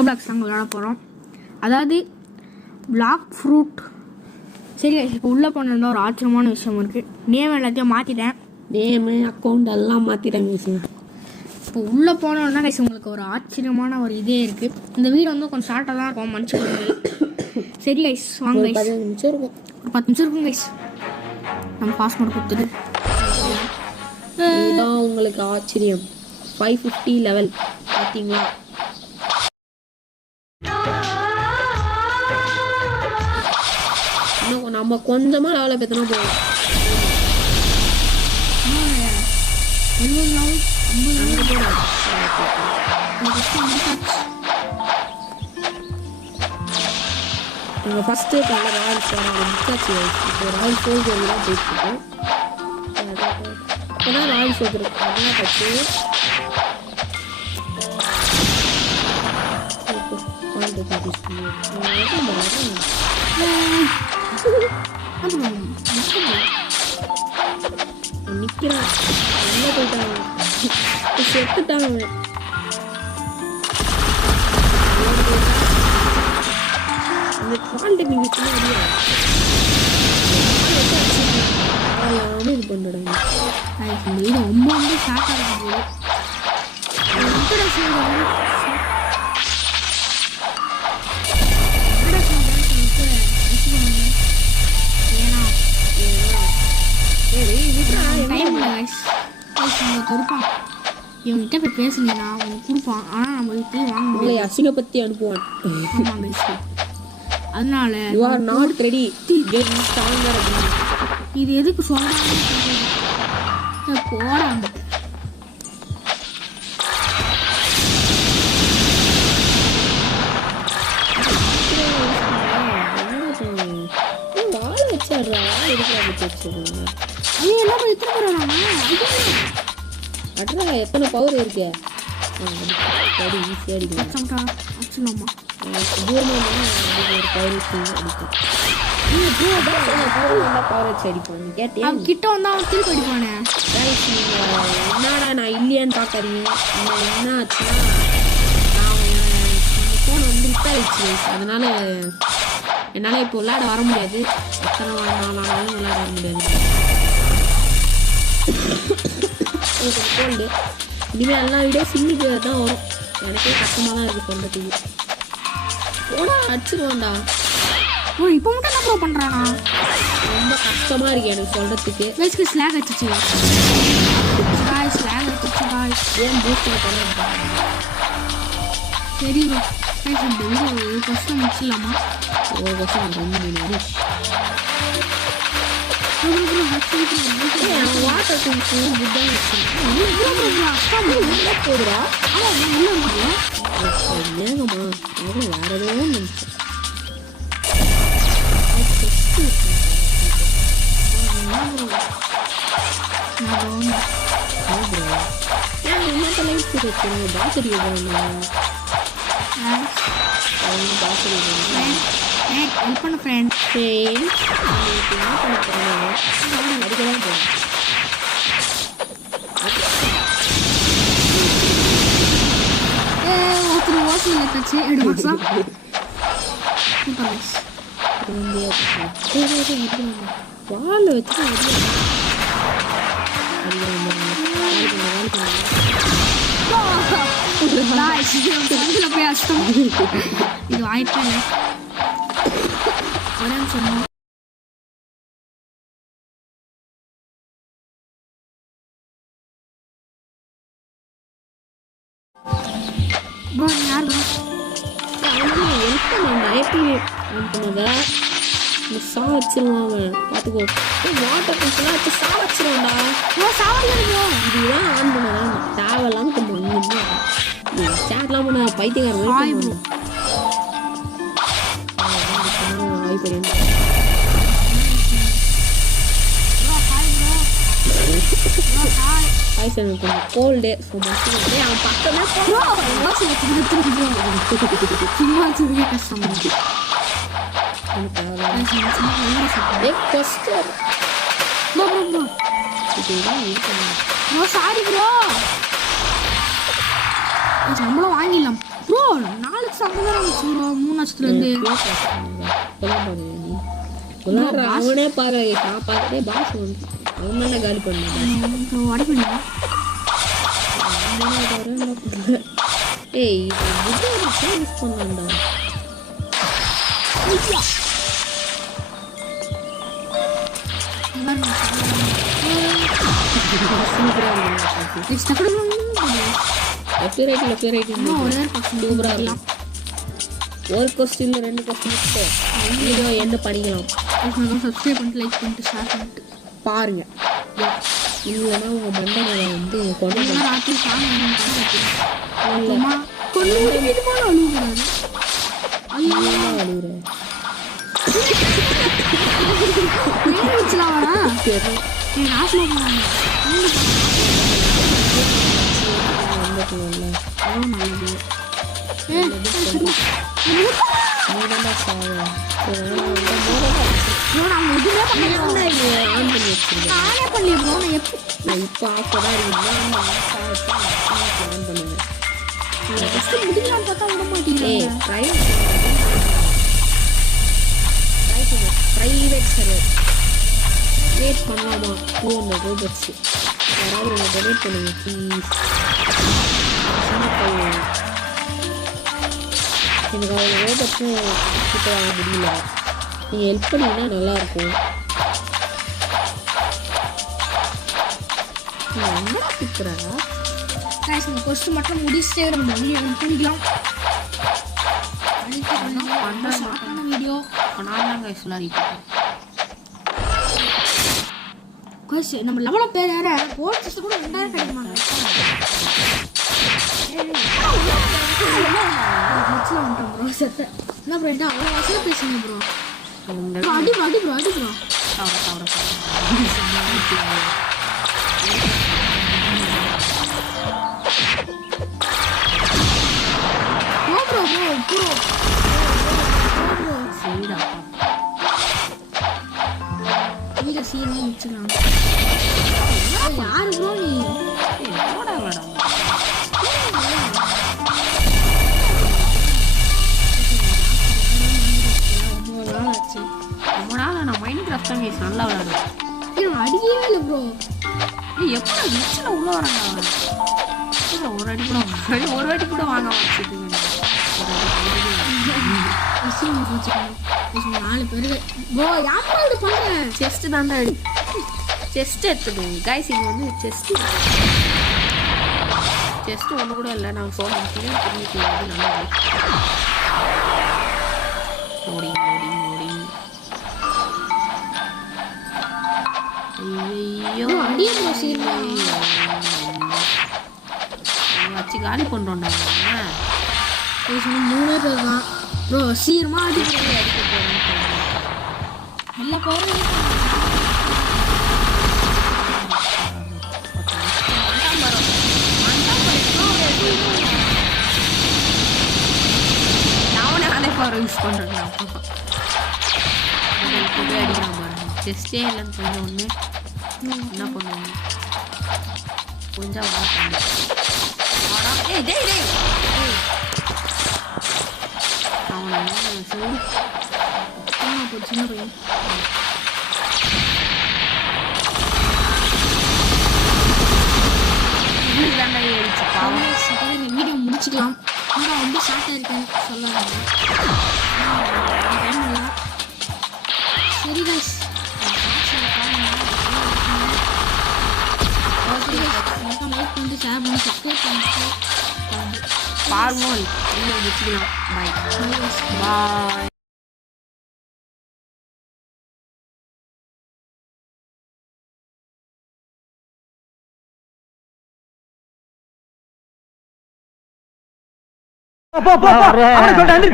Roblox தாங்க விளையாட போகிறோம். அதாவது பிளாக் ஃப்ரூட். சரி இப்போ உள்ளே போனோம்னா ஒரு ஆச்சரியமான விஷயம் இருக்குது. நேம் எல்லாத்தையும் மாற்றிட்டேன். நேமு அக்கௌண்ட் எல்லாம் மாற்றிட்டேங்க விஷயம். இப்போ உள்ளே போனோன்னா கைஸ் உங்களுக்கு ஒரு ஆச்சரியமான ஒரு இதே இருக்குது. இந்த வீடு வந்து கொஞ்சம் ஷார்ட்டாக தான் இருக்கும், மனுஷன். சரி கைஸ் வாங்க கைஸ். 15 நிமிஷம் இருக்கும். ஒரு 10 நிமிஷம் இருக்கும் கைஸ். நம்ம பாஸ்போர்ட் கொடுத்துட்டு இதுதான் உங்களுக்கு ஆச்சரியம். 550 லெவல் பார்த்தீங்களா? இன்னும் நம்ம கொஞ்சமாக லெவலை பெற்றனா போதும். நாங்கள் ஃபஸ்ட்டு நல்ல ராயல் முக்காச்சு இப்போ ராயல் சோல்ஜர் தான் போயிட்டுருக்கோம். இப்போதான் ராயல் சோல்ஜர் நல்லா கட்சி நிற்கிறான். நல்லா போயிட்டாங்க, செத்துட்டாங்க. அந்த பாலிடெக்னிக் இது பண்ணுறாங்க. இது ரொம்ப ரொம்ப ஷார்ட்டாக இருக்குது. கொடுப்பான் இவன்கிட்ட போய் பேசுனீங்கன்னா அவனுக்கு கொடுப்பான். ஆனால் நம்ம போய் வாங்க முடியாது. அசிங்கப்படுத்தி அனுப்புவான். அதனால you are not ready get stronger. இது எதுக்கு சொல்றாங்க போறாங்க. வாழை வச்சாடுறா அட்ரா எத்தனை பவர் இருக்கு. ஈஸியாக அடிக்கலாம். கிட்ட வந்தா அவன் திருப்பி அடிப்பானே. என்னடா நான் இல்லையான்னு பார்க்கறீங்க. என்ன ஆச்சுன்னா நான் ஃபோன் வந்து ரிப்பேர் ஆயிடுச்சு. அதனால என்னால் இப்போ விளையாட வர முடியாது. எத்தனை நாளானாலும் விளையாட வர முடியாது. கோல்டு இனிமேல் எல்லா வீடியோ சிங்கிள் பிளேயர் தான் வரும். எனக்கே கஷ்டமாக தான் இருக்குது சொல்கிறதுக்கு. போடா அடிச்சிருவான்டா. ஓ இப்போ மட்டும் என்ன ப்ரோ பண்ணுறானா? ரொம்ப கஷ்டமாக இருக்குது எனக்கு சொல்கிறதுக்கு. வயசுக்கு ஸ்லாக் வச்சுச்சு. ஸ்லாக் வச்சுச்சு பாய். ஏன் பூஸ்ட் பண்ண சரி ப்ரோ ஒரு கஷ்டம் முடிச்சிடலாமா? ஒரு கஷ்டம் 2 மணி வாட்டர் போதுரா. ஏங்கம்மா வேற ஏதோ ஹெல்ப் பண்ண ஃப்ரெண்ட். அடிக்கலாம் போகும். ஒருத்தர் ஓசியில் வச்சு எடுமாசா வாழை வச்சு போய் அஷ்டம். இது வாய்ப்பே இல்லை. ஒரே சொன்னோம். சாவச்சிருவான் பார்த்துக்கோ. வாட்டர் பம்ப்லாம் வச்சு சாவச்சிருவான்டா. இதுதான் ஆன் பண்ணதான் தேவையில்லாம கொஞ்சம் சேட்லாம் பண்ண பைத்தியக்காரன். கொஞ்சம் கோல்டு அவன் பக்கமே கஷ்டம். சாரி ப்ரோ சம்பளம் வாங்கிடலாம் ப்ரோ. 4 சம்பளம் தான் வந்துச்சு ப்ரோ 3 வருஷத்துலேருந்து. அவனே பாரு நான் பார்த்துட்டே பாஸ் வந்து அவன் தானே காலி பண்ணான். அடி பண்ணிடுவோம். ஏய் மிஸ் பண்ணான்டா. ஒரு கொஸ்டின் 2 கொஸ்டின் வீடியோ என்ன படிக்கலாம். சப்ஸ்கிரைப் பண்ணிட்டு லைக் பண்ணிட்டு ஷேர் பண்ணிட்டு பாருங்க. இல்லைன்னா உங்கள் மண்டங்களை வந்து கொண்டு ராத்திரி அழுகுறேன். பிரைவேட் சர்வர் கிரியேட் பண்ணலாமா? 200 ரோபோட்ஸ் யாராவது நீங்கள் டொனேட் பண்ணுங்க ப்ளீஸ். எனக்கு அவ்வளோ ரோபோட்ஸும் கிட்ட வாங்க முடியல. நீங்கள் ஹெல்ப் பண்ணிங்கன்னா நல்லாயிருக்கும். என்ன பிடிக்கிறாங்க கொஸ்டின் மட்டும் முடிச்சுட்டே நம்ம பண்ணிக்கலாம். வீடியோ நம்ம லெவல பேர் யார கோர்ஸ் கூட 2000 கிடைக்குமாங்க. என்ன ப்ரோ என்ன அவ்வளோ வசதியாக பேசுங்க ப்ரோ. அடி ப்ரோ அடி ப்ரோ அடி ப்ரோ. ப்ரோ ப்ரோ ப்ரோ சரிடா வீடியோ சீன் முடிச்சுக்கலாம். யாரு ப்ரோ நீ போடா மேடம். ரொம்ப நாள் நான் மைண்ட் கிராஃப்ட் தான் கேஸ் நல்லா விளையாடுறேன். அடிக்கவே இல்லை ப்ரோ. எப்படி மிச்சில் உள்ள வராங்க. ஒரு வாட்டி கூட வாங்க வச்சுட்டு 4 பேரு ப்ரோ யாரு பண்ணுறேன். செஸ்ட் தாண்டா செஸ்ட் எடுத்துடுவோம் கைஸ். இது வந்து செஸ்ட் ஒன்று கூட இல்லை. நான் சொல்ல திரும்பி நல்லா ஓடி ஓடி ஓடி. ஐயோ வச்சு காலி பண்ணுறோம்டா. 3 பேர் தான் ப்ரோ. சீக்கிரமா அடிக்க போகிறேன். எல்லா பவரும் நானே பவர் யூஸ் பண்ணுறேன். அடிக்கலாம் பாருங்க. செஸ்டே இல்லைன்னு சொன்ன ஒன்று என்ன பண்ணுவாங்க கொஞ்சம் அவனை சின்ன பையன் வீடியோ முடிச்சுக்கலாம். ஆனால் ரொம்ப ஷார்ட்டாக இருக்கேன்னு சொல்லாங்க. சரி கைஸ் லைக் பண்ணிட்டு ஷேர் பண்ணி சப்ஸ்கிரைப் பண்ணிட்டு பாருங்க. முடிச்சுக்கலாம். பாய் பாய். அவன் சொல்லிட்டு